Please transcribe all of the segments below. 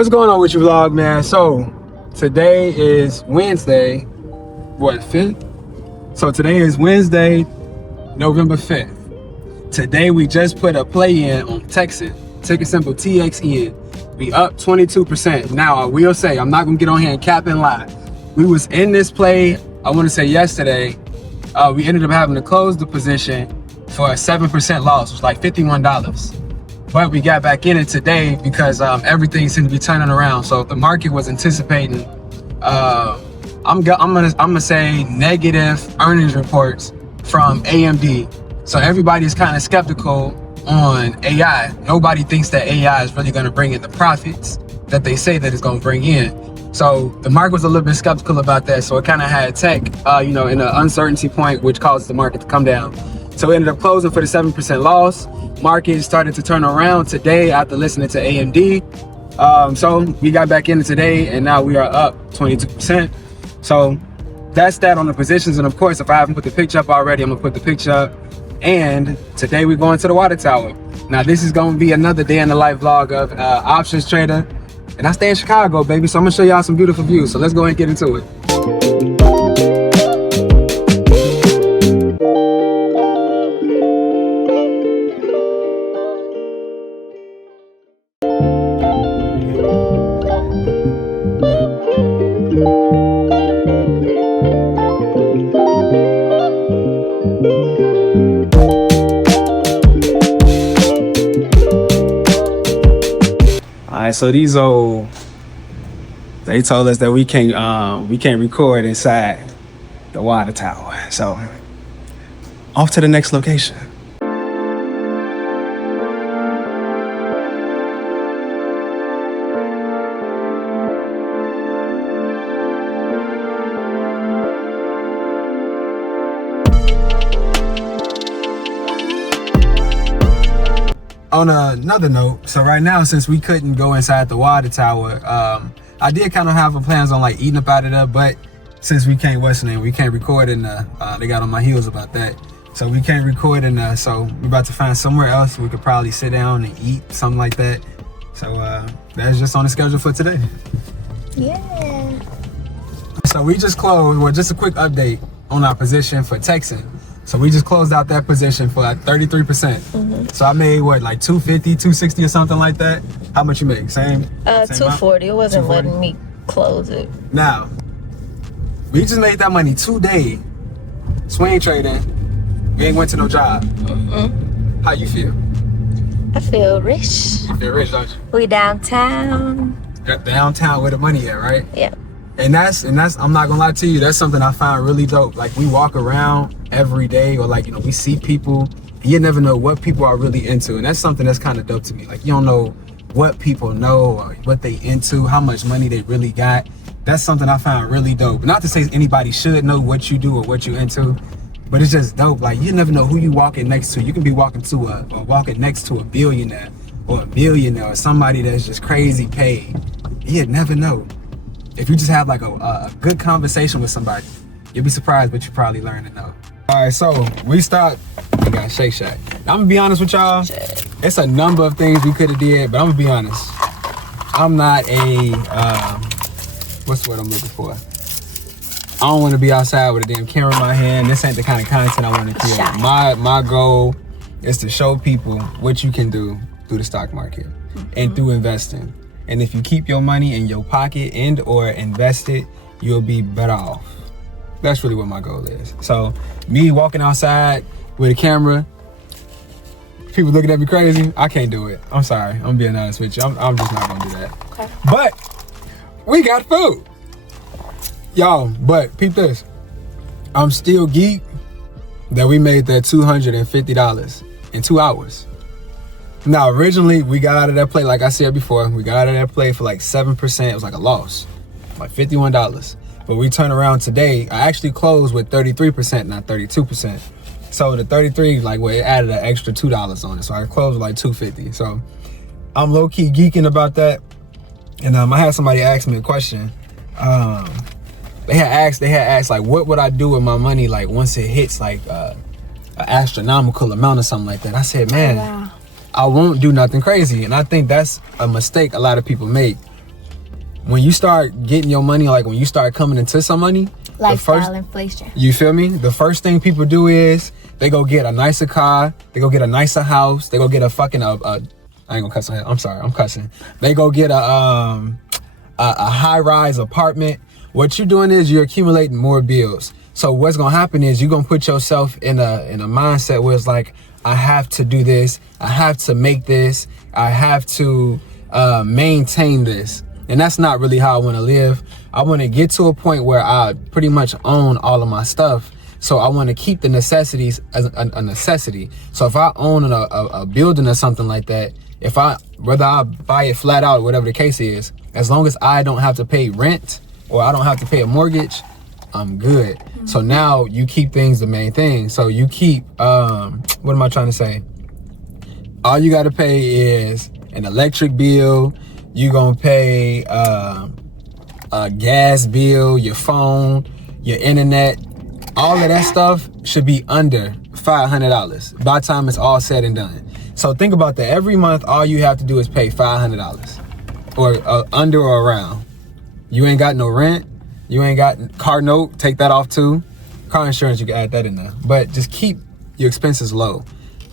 What's going on with you, vlog, man? So today is Wednesday, what, 5th? So today is Wednesday, November 5th. Today we just put a play in on Texan, ticker symbol TXN. We up 22%. Now I will say, I'm not gonna get on here and cap and lie. We was in this play, I wanna say yesterday, we ended up having to close the position for a 7% loss, which was like $51. But we got back in it today because everything seemed to be turning around. So if the market was anticipating, I'm gonna say negative earnings reports from AMD. So everybody's kind of skeptical on AI. Nobody thinks that AI is really gonna bring in the profits that they say that it's gonna bring in. So the market was a little bit skeptical about that. So it kind of had tech, in an uncertainty point, which caused the market to come down. So we ended up closing for the 7% loss. Market started to turn around today after listening to AMD. So we got back in it today and now we are up 22%. So that's that on the positions. And of course, if I haven't put the picture up already, I'm gonna put the picture up. And today we're going to the water tower. Now this is gonna be another day in the life vlog of options trader. And I stay in Chicago, baby. So I'm gonna show y'all some beautiful views. So let's go ahead and get into it. So these they told us that we can't record inside the water tower. So off to the next location. On another note, so right now, since we couldn't go inside the water tower, I did kind of have plans on like eating up out of there, but since we can't we can't record in they got on my heels about that. So we can't record in there, so we're about to find somewhere else we could probably sit down and eat, something like that. So that's just on the schedule for today. Yeah. So we just closed, well, just a quick update on our position for Texan. So we just closed out that position for like 33%. So I made what, like 250, 260 or something like that? How much you make? Same? 240. It wasn't 240? Letting me close it. Now, we just made that money today, swing trading. We ain't went to no job. How you feel? I feel rich. You feel rich, don't you? We downtown. Downtown where the money at, right? Yeah. And that's I'm not gonna lie to you, that's something I find really dope. Like we walk around every day, or like, we see people, you never know what people are really into, and that's something that's kind of dope to me. Like you don't know what people know or what they into, how much money they really got. That's something I find really dope. Not to say anybody should know what you do or what you into, but it's just dope. Like you never know who you walking next to. You can be walking next to a billionaire or a millionaire or somebody that's just crazy paid. You never know. If you just have like a good conversation with somebody, you'll be surprised what you probably learn to know. All right, so we got Shake Shack. Now, I'm gonna be honest with y'all. It's a number of things we could have did, but I'm gonna be honest. I'm not a, what's the word I'm looking for? I don't want to be outside with a damn camera in my hand. This ain't the kind of content I want to create. My goal is to show people what you can do through the stock market and through investing. And if you keep your money in your pocket and or invest it, you'll be better off. That's really what my goal is. So me walking outside with a camera, people looking at me crazy, I can't do it. I'm sorry, I'm being honest with you. I'm just not gonna do that. Okay. But we got food. Y'all, but peep this. I'm still geeked that we made that $250 in 2 hours. Now, originally, we got out of that play, like I said before, we got out of that play for like 7%. It was like a loss, like $51. But we turned around today. I actually closed with 33%, not 32%. So the 33, like, well, it added an extra $2 on it. So I closed with like 250. So I'm low-key geeking about that. And I had somebody ask me a question. They had asked, like, what would I do with my money, like, once it hits, like, an astronomical amount or something like that? I said, man, I won't do nothing crazy. And I think that's a mistake a lot of people make. when you start getting your money, like when you start coming into some money, lifestyle inflation. You feel me? The first thing people do is they go get a nicer car, they go get a nicer house, they go get a fucking I ain't gonna cuss on here. I'm sorry, I'm cussing. They go get a high-rise apartment. What you're doing is you're accumulating more bills. So what's gonna happen is you're gonna put yourself in a mindset where it's like, I have to do this, I have to make this, I have to maintain this. And that's not really how I want to live. I want to get to a point where I pretty much own all of my stuff. So I want to keep the necessities as a necessity. So if I own a building or something like that, whether I buy it flat out or whatever the case is, as long as I don't have to pay rent or I don't have to pay a mortgage, I'm good. Mm-hmm. So now you keep things the main thing. So you keep, what am I trying to say? All you got to pay is an electric bill. You gonna pay a gas bill, your phone, your internet. All of that stuff should be under $500 by the time it's all said and done. So think about that. Every month, all you have to do is pay $500 or under or around. You ain't got no rent. You ain't got car note. Take that off too. Car insurance, you can add that in there. But just keep your expenses low.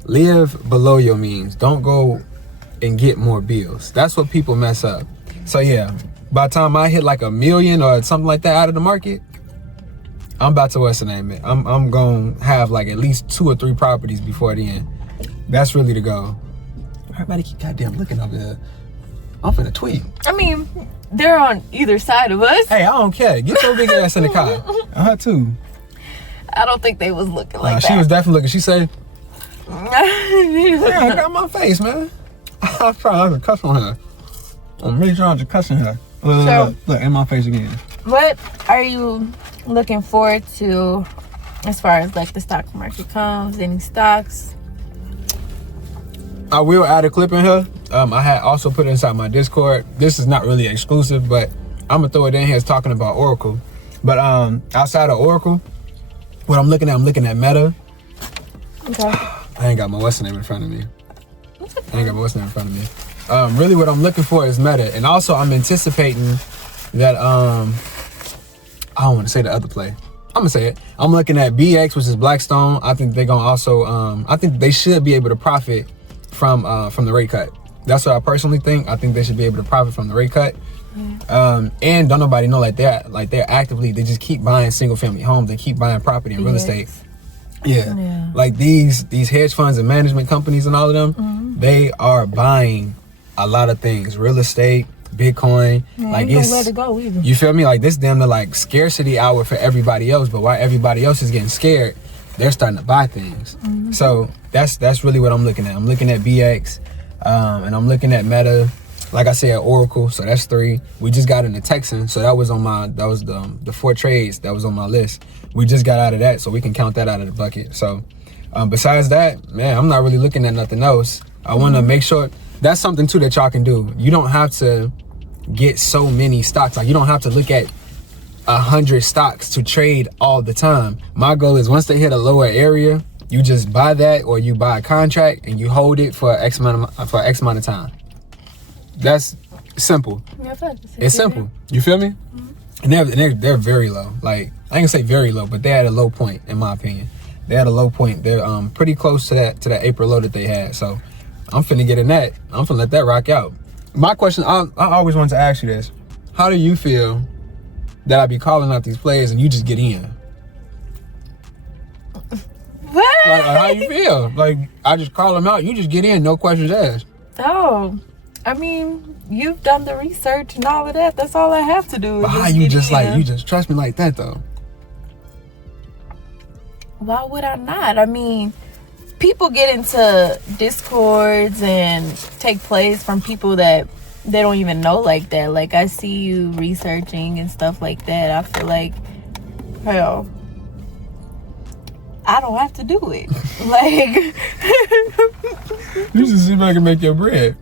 Live below your means. Don't go and get more bills. That's what people mess up. So yeah, by the time I hit like $1 million or something like that out of the market, I'm about to, what's the name it? I'm gonna have like at least 2 or 3 properties before the end. That's really the goal. Everybody keep goddamn looking over there. I'm finna tweet. I mean, they're on either side of us. Hey, I don't care. Get your big ass in the car. Her too. I don't think they was looking like that. She was definitely looking. She said, yeah, I got my face, man. I was trying to cuss on her. I'm really trying to cuss on her. Look, in my face again. What are you looking forward to as far as like the stock market comes? Any stocks? I will add a clip in here. I had also put it inside my Discord. This is not really exclusive, but I'm gonna throw it in here. It's talking about Oracle. But outside of Oracle, what I'm looking at Meta. Okay. I ain't got my what's name in front of me. Really what I'm looking for is Meta. And also I'm anticipating that I don't want to say the other play. I'm gonna say it. I'm looking at BX, which is Blackstone. I think they're gonna also I think they should be able to profit from the rate cut. That's what I personally think. I think they should be able to profit from the rate cut. And don't nobody know they're actively, they just keep buying single family homes. They keep buying property and real estate. Yeah. Like these hedge funds and management companies and all of them, they are buying a lot of things. Real estate, Bitcoin. Like it's, let it go either. You feel me? Like this damn the like scarcity hour for everybody else, but while everybody else is getting scared, they're starting to buy things. So that's really what I'm looking at. I'm looking at BX, and I'm looking at Meta. Like I said, Oracle. So that's 3. We just got into Texan, so that was the 4 trades that was on my list. We just got out of that, so we can count that out of the bucket. So besides that, man, I'm not really looking at nothing else. I want to make sure that's something too that y'all can do. You don't have to get so many stocks. Like you don't have to look at 100 stocks to trade all the time. My goal is once they hit a lower area, you just buy that, or you buy a contract and you hold it for X amount of time. That's simple. It's simple. You feel me? And they're very low. Like I ain't gonna say very low, but they're at a low point in my opinion. They're at a low point. They're pretty close to that April low that they had. So I'm finna get in that. I'm finna let that rock out. My question, I always wanted to ask you this: how do you feel that I be calling out these players and you just get in? What? Like how you feel? Like I just call them out, you just get in, no questions asked. Oh, I mean, you've done the research and all of that. That's all I have to do. But how you just like, you just trust me like that though? Why would I not? I mean, people get into discords and take plays from people that they don't even know like that. Like I see you researching and stuff like that. I feel like, hell, I don't have to do it. Like you just sit back and make your bread.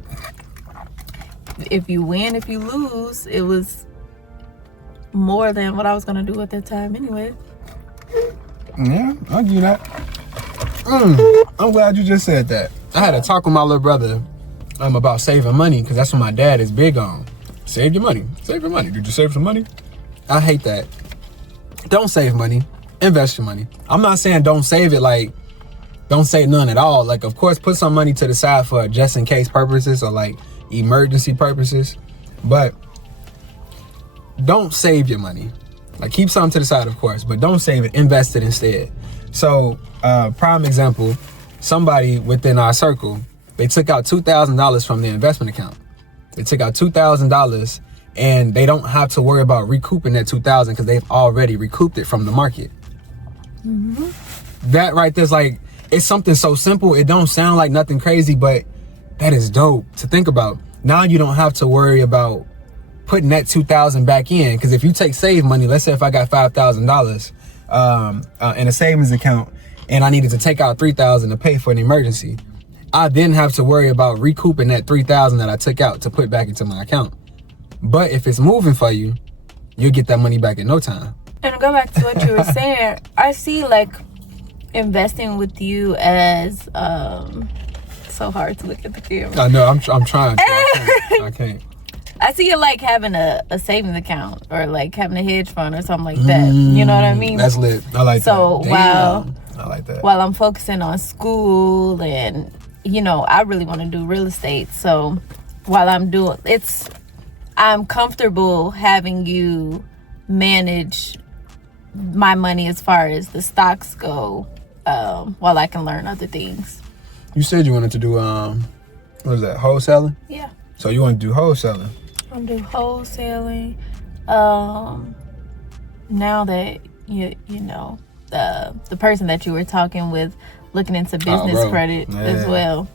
If you win, if you lose, it was more than what I was gonna do at that time anyway. Yeah, I'll give you that. I'm glad you just said that. I had a talk with my little brother about saving money, because that's what my dad is big on. Save your money. Save your money. Did you save some money? I hate that. Don't save money. Invest your money. I'm not saying don't save it, like, don't save none at all. Like, of course, put some money to the side for just in case purposes or like emergency purposes. But don't save your money. Like, keep something to the side, of course, but don't save it. Invest it instead. So, prime example, somebody within our circle, they took out $2,000 from their investment account. They took out $2,000 and they don't have to worry about recouping that $2,000 because they've already recouped it from the market. That right there's like, it's something so simple. It don't sound like nothing crazy, but that is dope to think about. Now you don't have to worry about putting that $2,000 back in, because if you take save money, let's say if I got $5,000 in a savings account and I needed to take out $3,000 to pay for an emergency, I then have to worry about recouping that $3,000 that I took out to put back into my account. But if it's moving for you, you'll get that money back in no time. And to go back to what you were saying, I see like investing with you as so hard to look at the camera. I know, I'm trying to. I can't. I see it like having a savings account or like having a hedge fund or something like that. You know what I mean? That's lit. I like that. So I like that. While I'm focusing on school and, you know, I really want to do real estate. So while I'm doing I'm comfortable having you manage my money as far as the stocks go, while I can learn other things. You said you wanted to do what was that, wholesaling? Yeah. So you want to do wholesaling? I'm do wholesaling. Now that you know the person that you were talking with, looking into business credit as well.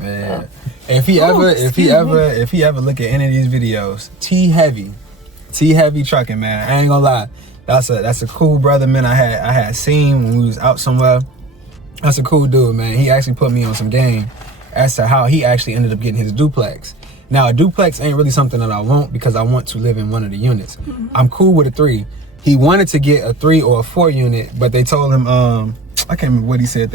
Yeah. If he ever look at any of these videos, T Heavy trucking, man. I ain't gonna lie. That's a cool brother, man. I had seen when we was out somewhere. That's a cool dude, man. He actually put me on some game as to how he actually ended up getting his duplex. Now, a duplex ain't really something that I want because I want to live in one of the units. I'm cool with a 3. He wanted to get a 3 or a 4 unit, but they told him, I can't remember what he said.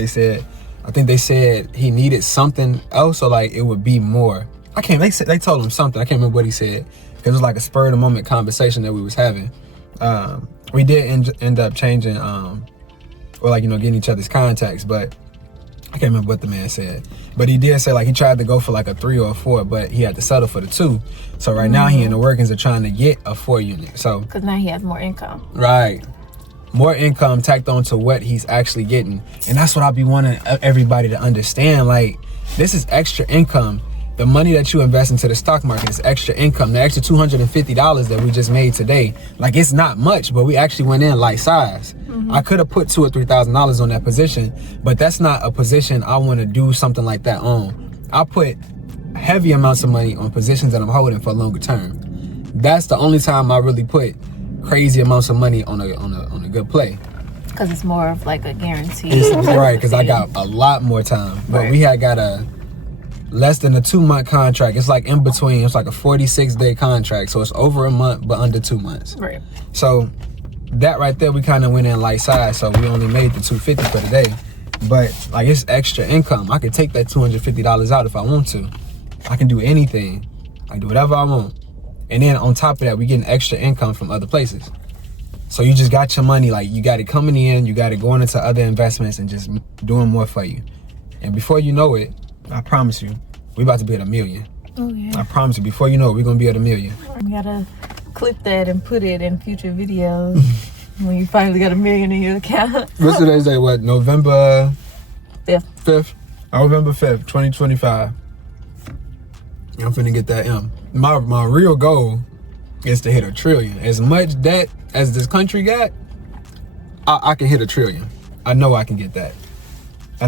I think they said he needed something else, or like it would be more. They told him something. I can't remember what he said. It was like a spur of the moment conversation that we was having. We did end up changing, or like, you know, getting each other's contacts, but I can't remember what the man said. But he did say like he tried to go for like a 3 or a 4, but he had to settle for the 2. So right now he in the workings of trying to get a 4 unit. So because now he has more income. Right. More income tacked on to what he's actually getting. And that's what I be wanting everybody to understand. Like, this is extra income. The money that you invest into the stock market is extra income. The extra $250 that we just made today, like, it's not much, but we actually went in like size. I could have put $2,000 or $3,000 on that position, but that's not a position I want to do something like that on. I put heavy amounts of money on positions that I'm holding for longer term. That's the only time I really put crazy amounts of money on a good play. Because it's more of like a guarantee. Right, because I got a lot more time. But we had got a less than a 2-month contract. It's like in between. It's like a 46-day contract. So it's over a month, but under 2 months. Right. So that right there, we kind of went in light size. So we only made the $250 for the day. But like, it's extra income. I could take that $250 out if I want to. I can do anything. I can do whatever I want. And then on top of that, we getting extra income from other places. So you just got your money, like, you got it coming in, you got it going into other investments and just doing more for you. And before you know it, I promise you, we about to be at $1 million. Oh yeah. I promise you, before you know it, we're gonna be at $1 million. We gotta clip that and put it in future videos when you finally got $1 million in your account. What's today's day? What? November 5th. November 5th, 2025. I'm finna get that M. My real goal is to hit $1 trillion. As much debt as this country got, I can hit $1 trillion. I know I can get that. I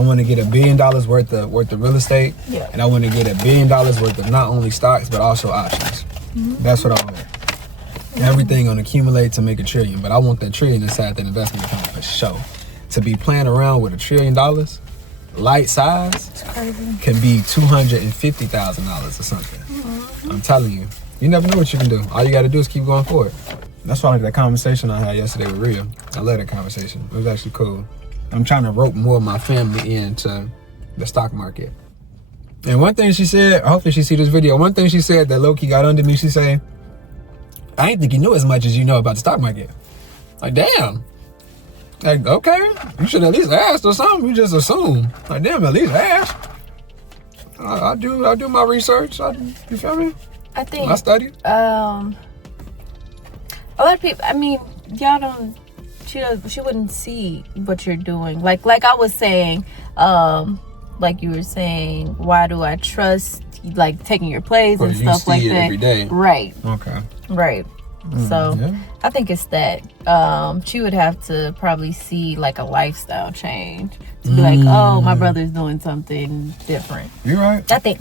want to get $1 billion worth of real estate, and I want to get $1 billion worth of not only stocks but also options. That's what I want. Everything gonna accumulate to make $1 trillion, but I want that $1 trillion inside that investment account for sure. To be playing around with $1 trillion, light size, can be $250,000 or something. I'm telling you, you never know what you can do. All you got to do is keep going forward. That's why I like that conversation I had yesterday with Rhea. I love that conversation. It was actually cool. I'm trying to rope more of my family into the stock market. And one thing she said, hopefully she see this video, one thing she said that low-key got under me, she say, I ain't think you knew as much as you know about the stock market. Like, damn. Like, okay, you should at least ask or something. You just assume. Like, damn, at least ask. I do my research. You feel me? I think I study. A lot of people, I mean, y'all don't, she wouldn't see what you're doing. Like I was saying, like you were saying, why do I trust like taking your plays and stuff like that? Every day. Right. Okay. Right. So yeah. I think it's that. She would have to probably see like a lifestyle change to be like, oh, my brother's doing something different. You're right. I think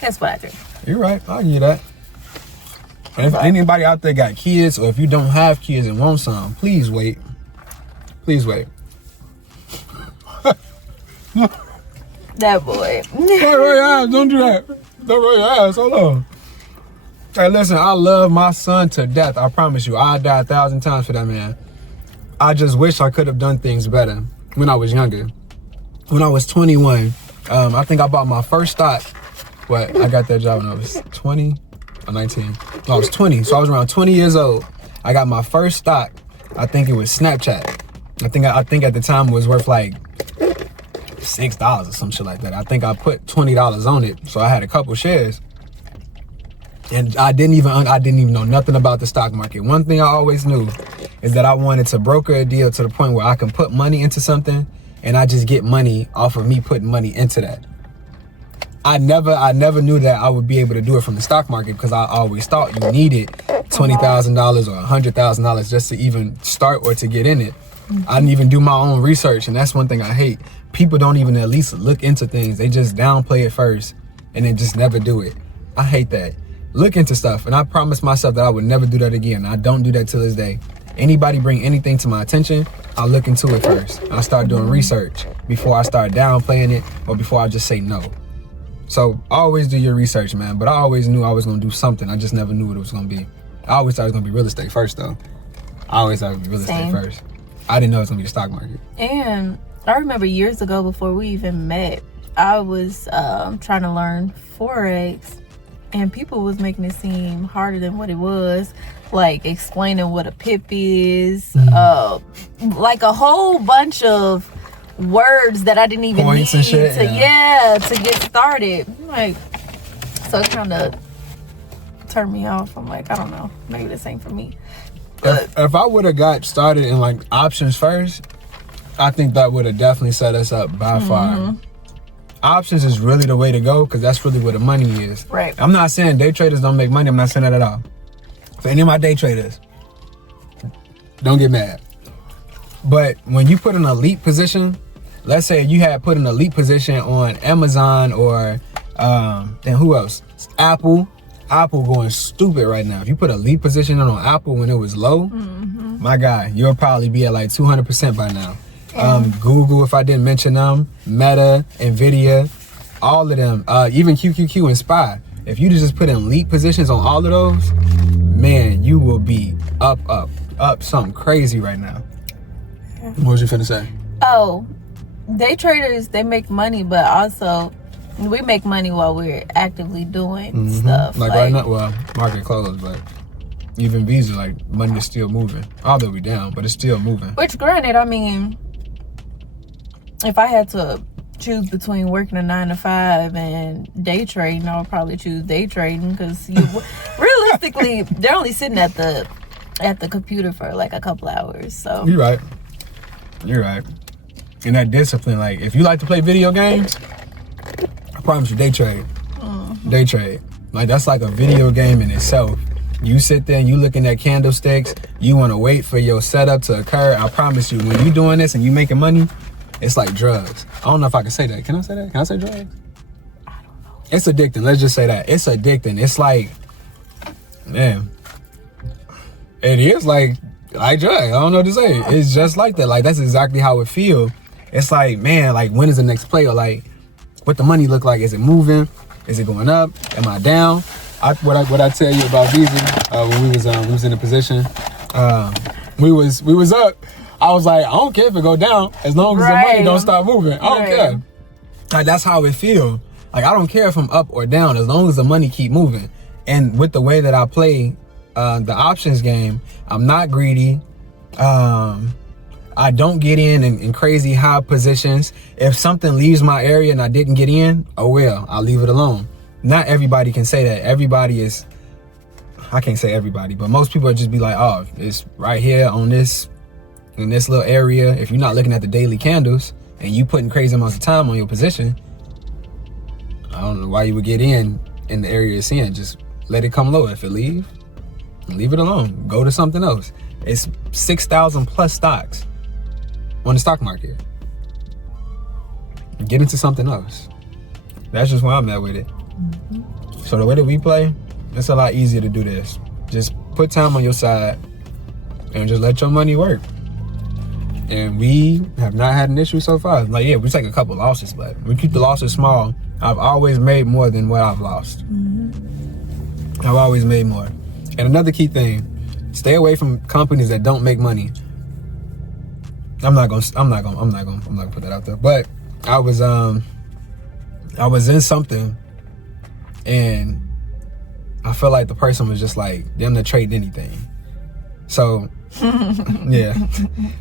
that's what I do. You're right. I'll give you that. And if anybody out there got kids, or if you don't have kids and want some, please wait. Please wait. That boy. Don't roll your eyes. Don't do that. Don't roll your eyes. Hold on. Hey, listen, I love my son to death. I promise you. I'd die 1,000 times for that man. I just wish I could have done things better when I was younger. When I was 21, I think I bought my first stock. But I got that job when I was 20 or 19. No, I was 20. So I was around 20 years old. I got my first stock. I think it was Snapchat. I think at the time it was worth like $6 or some shit like that. I think I put $20 on it. So I had a couple shares. And I didn't even know nothing about the stock market. One thing I always knew is that I wanted to broker a deal to the point where I can put money into something and I just get money off of me putting money into that. I never knew that I would be able to do it from the stock market because I always thought you needed $20,000 or $100,000 just to even start or to get in it. I didn't even do my own research, and that's one thing I hate. People don't even at least look into things. They just downplay it first and then just never do it. I hate that. Look into stuff, and I promised myself that I would never do that again. I don't do that to this day. Anybody bring anything to my attention, I look into it first. I start doing research before I start downplaying it or before I just say no. So always do your research, man. But I always knew I was gonna do something. I just never knew what it was gonna be. I always thought it was gonna be real estate first, though. I always thought it would be real estate first. I didn't know it was gonna be the stock market. And I remember years ago, before we even met, I was trying to learn Forex, and people was making it seem harder than what it was. Like explaining what a pip is, like a whole bunch of words that I didn't even need and shit, to get started. Like, so it kind of turned me off. I'm like, I don't know, maybe this ain't for me. But if I would have got started in like options first, I think that would have definitely set us up by far. Options is really the way to go because that's really where the money is. Right. I'm not saying day traders don't make money. I'm not saying that at all. For any of my day traders, don't get mad. But when you put an elite position, let's say you had put an elite position on Amazon or then who else? Apple. Apple going stupid right now. If you put a elite position on Apple when it was low, my guy, you'll probably be at like 200% by now. Google, if I didn't mention them, Meta, Nvidia, all of them, even QQQ and SPY. If you just put in elite positions on all of those, man, you will be up something crazy right now. What was you finna say? Oh, day traders, they make money, but also we make money while we're actively doing stuff. Like right now, well, market closed, but even Visa, like money is still moving. Although we down, but it's still moving. Which granted, I mean, if I had to choose between working a 9-to-5 and day trading, I would probably choose day trading because realistically, they're only sitting at the computer for like a couple hours. So You're right. And that discipline, like if you like to play video games, I promise you, day trade. Day trade. Like that's like a video game in itself. You sit there and you looking at candlesticks. You want to wait for your setup to occur. I promise you, when you doing this and you making money, it's like drugs. I don't know if I can say that. Can I say that? Can I say drugs? I don't know. It's addicting. Let's just say that. It's addicting. It's like, man, it is like drugs. I don't know what to say. It's just like that. Like that's exactly how it feels. It's like, man, like when is the next play? Or like, what the money look like? Is it moving? Is it going up? Am I down? What I tell you about Visa when we was in a position, we was up. I was like, I don't care if it go down as long as the money don't stop moving. I don't care. Like that's how it feel. Like, I don't care if I'm up or down as long as the money keep moving. And with the way that I play the options game, I'm not greedy. I don't get in crazy high positions. If something leaves my area and I didn't get in, oh well, I'll leave it alone. Not everybody can say that. Everybody is, I can't say everybody, but most people just be like, oh, it's right here on this, in this little area. If you're not looking at the daily candles and you putting crazy amounts of time on your position, I don't know why you would get in the area it's in. Just let it come low. If it leave it alone. Go to something else. It's 6,000 plus stocks on the stock market. Get into something else. That's just where I'm at with it. So the way that we play, it's a lot easier to do this. Just put time on your side and just let your money work. And we have not had an issue so far. Like, yeah, we take a couple losses, but we keep the losses small. I've always made more than what I've lost. I've always made more. And another key thing, stay away from companies that don't make money. I'm not gonna put that out there. But I was in something and I felt like the person was just like them to trade anything. So yeah.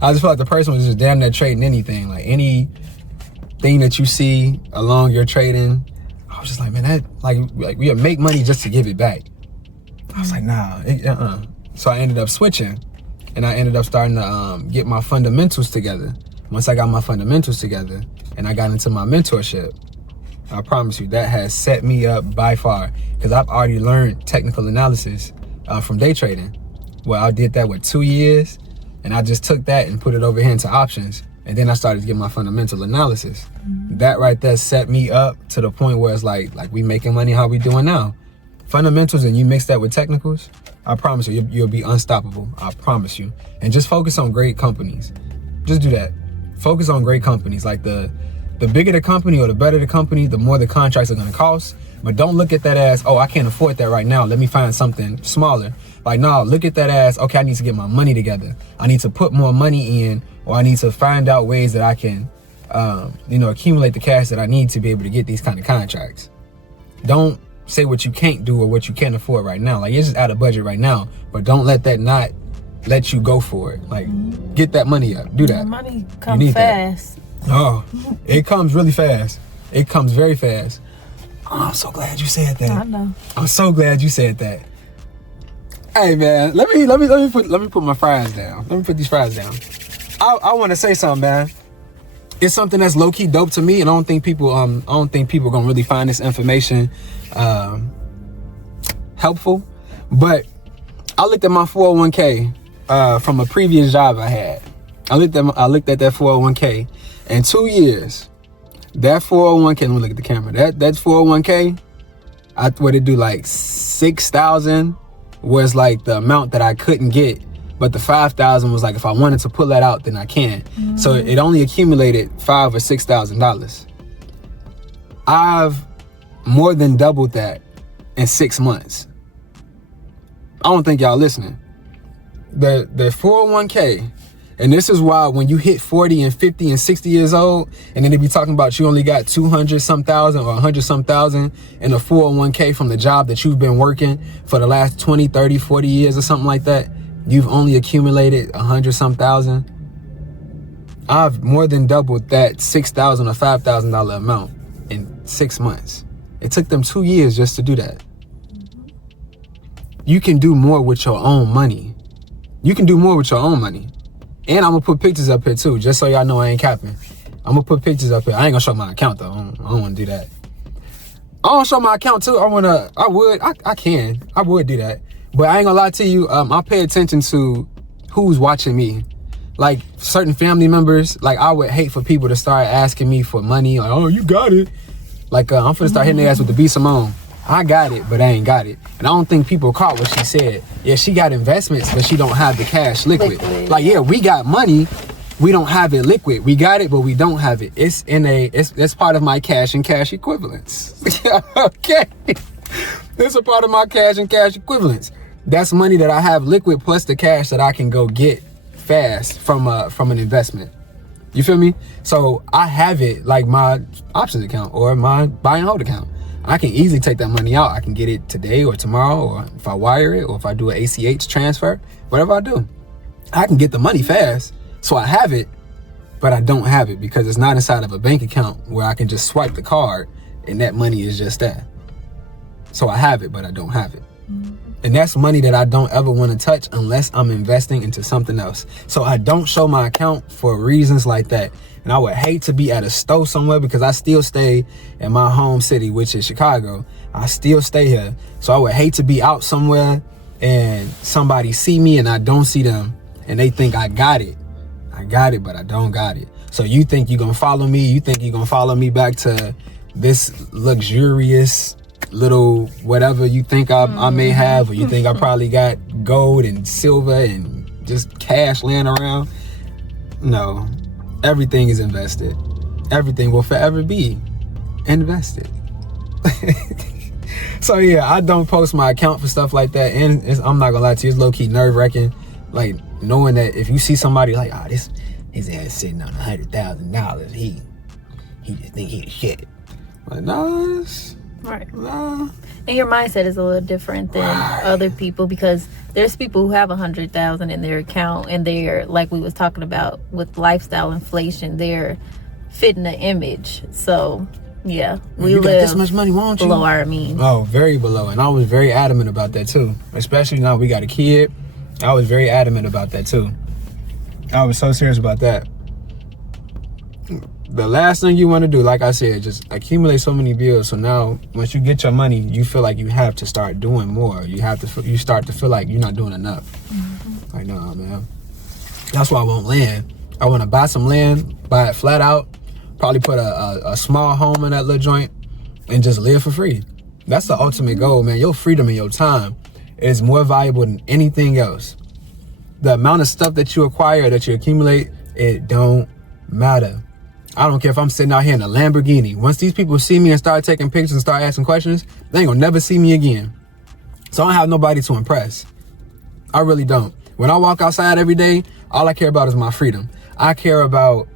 I just felt like the person was just damn near trading anything. Like anything that you see along your trading, I was just like, man, that like we make money just to give it back. I was like, nah, So I ended up switching and I ended up starting to get my fundamentals together. Once I got my fundamentals together and I got into my mentorship, I promise you that has set me up by far, because I've already learned technical analysis from day trading. Well, I did that with 2 years and I just took that and put it over here into options. And then I started to get my fundamental analysis. That right there set me up to the point where it's like we making money how we doing now. Fundamentals and you mix that with technicals, I promise you, you'll be unstoppable. I promise you. And just focus on great companies. Just do that. Focus on great companies. Like the bigger the company or the better the company, the more the contracts are going to cost. But don't look at that as, oh, I can't afford that right now. Let me find something smaller. Like, no, look at that as, okay, I need to get my money together. I need to put more money in, or I need to find out ways that I can, accumulate the cash that I need to be able to get these kind of contracts. Don't say what you can't do or what you can't afford right now. Like, you're just out of budget right now, but don't let that not let you go for it. Like, get that money up. Do that. Money comes fast. Oh, it comes really fast. It comes very fast. Oh, I'm so glad you said that. I know. I'm so glad you said that. Hey man, let me put my fries down. Let me put these fries down. I want to say something, man. It's something that's low key dope to me, and I don't think people gonna really find this information helpful. But I looked at my 401k from a previous job I had. I looked at that 401k. In 2 years, that 401k. Let me look at the camera. That 401k, what it do, like 6,000 was like the amount that I couldn't get, but the 5,000 was like if I wanted to pull that out, then I can. So it only accumulated $5,000 or $6,000. I've more than doubled that in 6 months. I don't think y'all listening. The 401k, and this is why when you hit 40 and 50 and 60 years old, and then they be talking about you only got 200 some thousand or 100 some thousand in a 401k from the job that you've been working for the last 20, 30, 40 years or something like that, you've only accumulated 100 some thousand. I've more than doubled that $6,000 or $5,000 amount in 6 months. It took them 2 years just to do that. You can do more with your own money. You can do more with your own money. And I'm gonna put pictures up here too, just so y'all know I ain't capping. I'm gonna put pictures up here. I ain't gonna show my account though. I don't wanna do that. I don't show my account too. I would do that. But I ain't gonna lie to you, I pay attention to who's watching me. Like certain family members, like I would hate for people to start asking me for money. Like, oh, you got it. Like I'm finna start hitting their ass with the B Simone. I got it, but I ain't got it. And I don't think people caught what she said. Yeah, she got investments, but she don't have the cash liquid. Like, yeah, we got money. We don't have it liquid. We got it, but we don't have it. It's part of my cash and cash equivalents. Okay. It's a part of my cash and cash equivalents. That's money that I have liquid plus the cash that I can go get fast from an investment. You feel me? So I have it like my options account or my buy and hold account. I can easily take that money out. I can get it today or tomorrow, or if I wire it, or if I do an ACH transfer, whatever I do, I can get the money fast. So I have it, but I don't have it because it's not inside of a bank account where I can just swipe the card and that money is just there. So I have it, but I don't have it. And that's money that I don't ever want to touch unless I'm investing into something else. So I don't show my account for reasons like that. And I would hate to be at a store somewhere because I still stay in my home city, which is Chicago. I still stay here. So I would hate to be out somewhere and somebody see me and I don't see them and they think I got it. I got it, but I don't got it. So you think you're going to follow me? You think you're going to follow me back to this luxurious little whatever you think I may have, or you think I probably got gold and silver and just cash laying around? No, everything is invested. Everything will forever be invested. So yeah, I don't post my account for stuff like that, and I'm not gonna lie to you, it's low-key nerve-wracking, like knowing that if you see somebody like, oh, his ass sitting on $100,000, he just think he the shit. Like, nah, Right. nah. And your mindset is a little different than other people, because there's people who have 100,000 in their account and they're, like we was talking about with lifestyle inflation, they're fitting the image. So yeah, we got live this much money, won't you? below our means. Oh, very below. And I was very adamant about that too. Especially now we got a kid. I was very adamant about that too. I was so serious about that. The last thing you want to do, like I said, just accumulate so many bills. So now, once you get your money, you feel like you have to start doing more. You start to feel like you're not doing enough. Mm-hmm. Like, no, man. That's why I want land. I want to buy some land, buy it flat out, probably put a small home in that little joint, and just live for free. That's the ultimate goal, man. Your freedom and your time is more valuable than anything else. The amount of stuff that you acquire, that you accumulate, it don't matter. I don't care if I'm sitting out here in a Lamborghini. Once these people see me and start taking pictures and start asking questions, they ain't gonna never see me again. So I don't have nobody to impress. I really don't. When I walk outside every day, all I care about is my freedom. I care about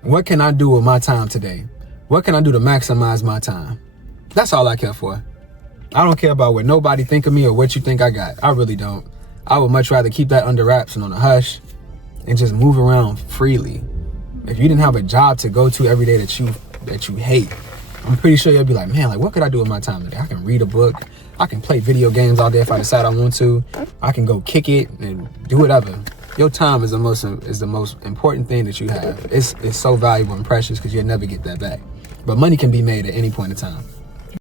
what can I do with my time today? What can I do to maximize my time? That's all I care for. I don't care about what nobody think of me or what you think I got. I really don't. I would much rather keep that under wraps and on a hush and just move around freely. If you didn't have a job to go to every day that you hate, I'm pretty sure you'll be like, man, like, what could I do with my time today? I can read a book. I can play video games all day if I decide I want to. I can go kick it and do whatever. Your time is the most important thing that you have. It's so valuable and precious because you'll never get that back. But money can be made at any point in time.